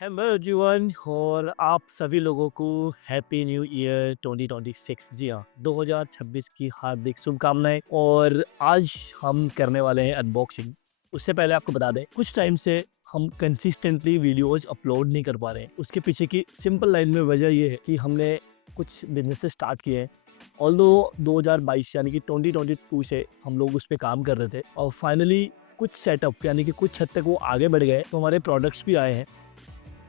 Hello everyone और आप सभी लोगों को हैप्पी न्यू ईयर 2026। जी हाँ, 2026 की हार्दिक शुभकामनाएं। और आज हम करने वाले हैं अनबॉक्सिंग। उससे पहले आपको बता दें, कुछ टाइम से हम कंसिस्टेंटली वीडियोस अपलोड नहीं कर पा रहे हैं। उसके पीछे की सिंपल लाइन में वजह ये है कि हमने कुछ बिजनेसेस स्टार्ट किए हैं। ऑल्दो 2022 यानी कि 2022 से हम लोग उस पर काम कर रहे थे और फाइनली कुछ सेटअप यानी कि कुछ हद तक वो आगे बढ़ गए, तो हमारे प्रोडक्ट्स भी आए हैं।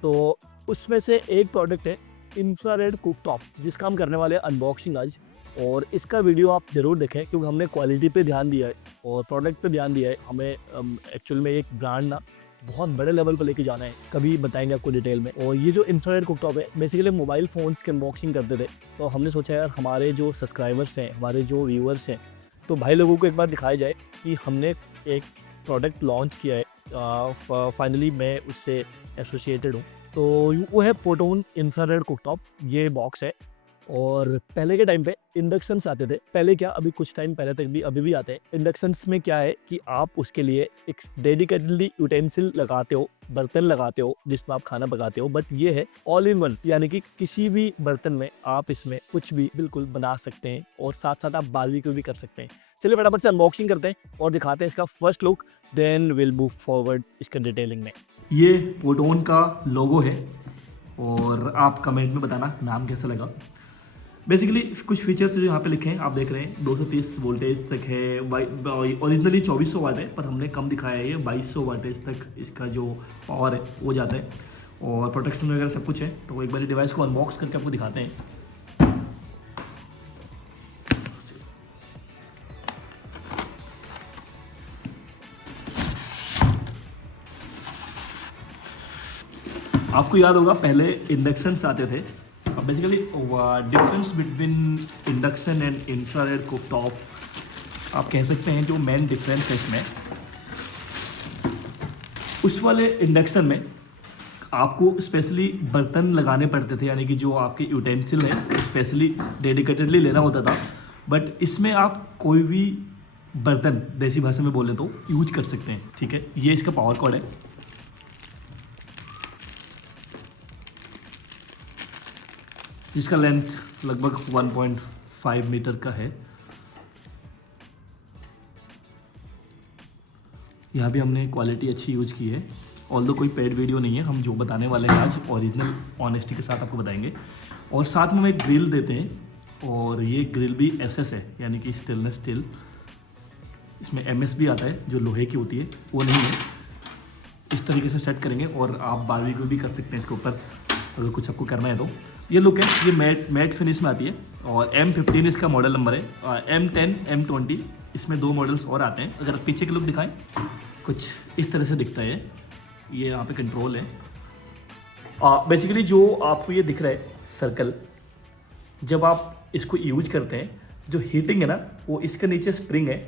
तो उसमें से एक प्रोडक्ट है इंफ्रारेड कुकटॉप, जिसका हम करने वाले हैं अनबॉक्सिंग आज। और इसका वीडियो आप ज़रूर देखें क्योंकि हमने क्वालिटी पे ध्यान दिया है और प्रोडक्ट पे ध्यान दिया है। हमें एक्चुअल में एक ब्रांड ना बहुत बड़े लेवल पर लेके जाना है, कभी बताएंगे आपको डिटेल में। और ये जो इंफ्रारेड कुकटॉप है, बेसिकली मोबाइल फ़ोन्स की अनबॉक्सिंग करते थे, तो हमने सोचा यार हमारे जो सब्सक्राइबर्स हैं, हमारे जो व्यूअर्स हैं, तो भाई लोगों को एक बार दिखाया जाए कि हमने एक प्रोडक्ट लॉन्च किया है। फाइनली मैं उससे एसोसिएटेड हूँ। तो वो है पोटोन इंफ्रारेड कुकटॉप। ये बॉक्स है। और पहले के टाइम पे इंडक्शंस आते थे, पहले क्या अभी कुछ टाइम पहले तक भी अभी भी आते हैं। इंडक्शंस में क्या है कि आप उसके लिए एक डेडिकेटेडली यूटेंसिल लगाते हो, बर्तन लगाते हो जिसमें आप खाना पकाते हो। बट ये है ऑल इन वन, यानी कि किसी भी बर्तन में आप इसमें कुछ भी बिल्कुल बना सकते हैं और साथ साथ आप बारबेक्यू भी कर सकते हैं। चलिए फटाफट से अनबॉक्सिंग करते हैं और दिखाते हैं इसका first look, then will move forward इसका डिटेलिंग में। ये पोटोन का लोगो है और आप कमेंट में बताना नाम कैसा लगा। बेसिकली कुछ फीचर्स जो यहाँ पे लिखे हैं आप देख रहे हैं, 230 वोल्टेज तक है। ओरिजिनली 2400 वाट है, पर हमने कम दिखाया है। ये 2200 वाटेज तक इसका जो पावर है वो जाता है और प्रोटेक्शन वगैरह सब कुछ है। तो एक बार डिवाइस को अनबॉक्स करके आपको दिखाते हैं। आपको याद होगा पहले इंडक्शंस आते थे। Basically difference between induction and infrared cooktop आप कह सकते हैं, जो मेन डिफरेंस है इसमें, उस वाले इंडक्शन में आपको स्पेशली बर्तन लगाने पड़ते थे, यानी कि जो आपके यूटेंसिल है स्पेशली डेडिकेटेडली लेना होता था। बट इसमें आप कोई भी बर्तन, देसी भाषा में बोले तो, यूज कर सकते हैं। ठीक है, ये इसका पावर कॉर्ड है। जिसका लेंथ लगभग 1.5 मीटर का है। यहाँ भी हमने क्वालिटी अच्छी यूज की है। ऑल्दो कोई पेड वीडियो नहीं है, हम जो बताने वाले हैं आज ओरिजिनल ऑनेस्टी के साथ आपको बताएंगे। और साथ में हम एक ग्रिल देते हैं और ये ग्रिल भी एसएस है, यानी कि स्टेनलेस स्टील। इसमें एमएस भी आता है जो लोहे की होती है, वो नहीं है। इस तरीके से सेट करेंगे और आप बारबेक्यू भी कर सकते हैं इसके ऊपर अगर कुछ आपको करना है तो। ये लुक है, ये मैट फिनिश में आती है और M15 इसका मॉडल नंबर है। M10 M20 इसमें दो मॉडल्स और आते हैं। अगर पीछे के लुक दिखाएं, कुछ इस तरह से दिखता है। ये यहाँ पे कंट्रोल है। बेसिकली जो आपको ये दिख रहा है सर्कल, जब आप इसको यूज करते हैं, जो हीटिंग है ना, वो इसके नीचे स्प्रिंग है,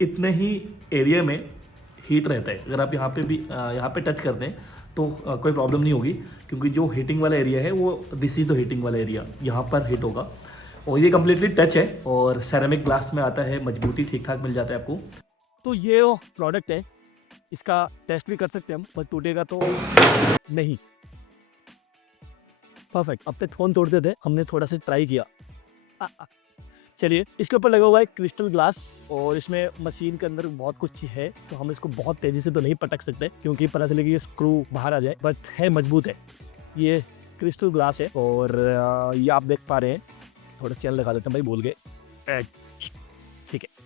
इतने ही एरिया में हीट रहता है। अगर आप यहाँ पे भी यहाँ पे टच करते हैं तो कोई प्रॉब्लम नहीं होगी, क्योंकि जो हीटिंग वाला एरिया है वो दिस इज द हीटिंग वाला एरिया, यहाँ पर हीट होगा। और ये कम्प्लीटली टच है और सेरेमिक ग्लास में आता है, मजबूती ठीक ठाक मिल जाता है आपको। तो ये वो प्रोडक्ट है, इसका टेस्ट भी कर सकते हैं हम, पर टूटेगा तो नहीं। परफेक्ट। अब तक फ़ोन तोड़ते थे, हमने थोड़ा सा ट्राई किया। चलिए, इसके ऊपर लगा हुआ है क्रिस्टल ग्लास और इसमें मशीन के अंदर बहुत कुछ है, तो हम इसको बहुत तेज़ी से तो नहीं पटक सकते क्योंकि पता चले कि ये स्क्रू बाहर आ जाए, बट है मजबूत है। ये क्रिस्टल ग्लास है और ये आप देख पा रहे हैं। थोड़ा चैन लगा देते हैं भाई, भूल गए। ठीक है।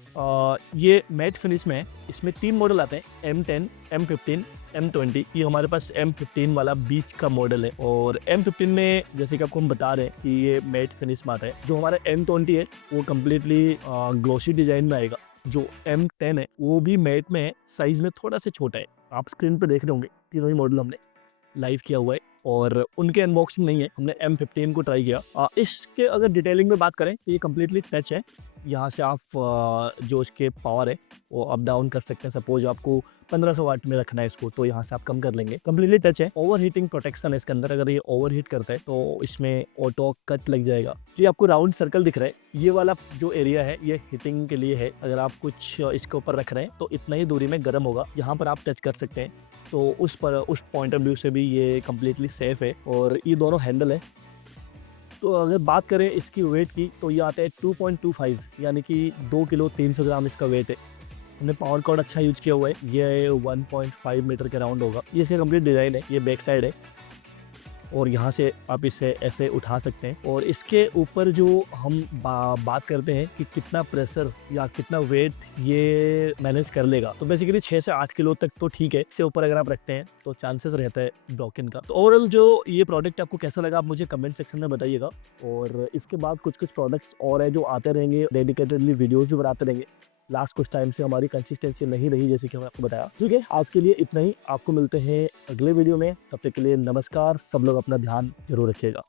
ये मैट फिनिश में है। इसमें 3 मॉडल आते हैं, M10 M15 M20। ये हमारे पास M15 वाला बीच का मॉडल है और M15 में जैसे कि आपको हम बता रहे हैं कि ये मैट फिनिश में आता है। जो हमारा M20 है वो कम्प्लीटली ग्लोसी डिजाइन में आएगा। जो M10 है वो भी मैट में है, साइज में थोड़ा सा छोटा है। आप स्क्रीन पर देख रहे होंगे, तीनों ही मॉडल हमने लाइव किया हुआ है और उनके अनबॉक्सिंग नहीं है, हमने M15 को ट्राई किया। इसके अगर डिटेलिंग में बात करें तो ये कम्प्लीटली टच है। यहाँ से आप जो इसके पावर है वो अप डाउन कर सकते हैं। सपोज आपको 1500 वाट में रखना है इसको, तो यहाँ से आप कम कर लेंगे। कम्प्लीटली टच है, ओवर हीटिंग प्रोटेक्शन है इसके अंदर। अगर ये ओवर हीट करता है तो इसमें ऑटो कट लग जाएगा। जो आपको राउंड सर्कल दिख रहा है, ये वाला जो एरिया है ये हीटिंग के लिए है। अगर आप कुछ इसके ऊपर रख रहे हैं तो इतना ही दूरी में गर्म होगा, यहाँ पर आप टच कर सकते हैं। तो उस पॉइंट ऑफ व्यू से भी ये कम्प्लीटली सेफ है। और ये दोनों हैंडल है। तो अगर बात करें इसकी वेट की, तो ये आता है 2.25, यानी कि 2 किलो 300 ग्राम इसका वेट है। हमने पावर कॉर्ड अच्छा यूज किया हुआ है, ये 1.5 मीटर के राउंड होगा। ये इसका कंप्लीट डिज़ाइन है, ये बैक साइड है और यहाँ से आप इसे ऐसे उठा सकते हैं। और इसके ऊपर जो हम बात करते हैं कि कितना प्रेशर या कितना वेट ये मैनेज कर लेगा, तो बेसिकली 6 से 8 किलो तक तो ठीक है। इससे ऊपर अगर आप रखते हैं तो चांसेस रहता है ब्रोकन का। तो ओवरऑल जो ये प्रोडक्ट आपको कैसा लगा आप मुझे कमेंट सेक्शन में बताइएगा। और इसके बाद कुछ प्रोडक्ट्स और है जो आते रहेंगे, डेडिकेटेडली वीडियोज़ भी बनाते रहेंगे। लास्ट कुछ टाइम से हमारी कंसिस्टेंसी नहीं रही, जैसे कि मैंने आपको बताया। ठीक है, आज के लिए इतना ही। आपको मिलते हैं अगले वीडियो में, तब तक के लिए नमस्कार। सब लोग अपना ध्यान जरूर रखिएगा।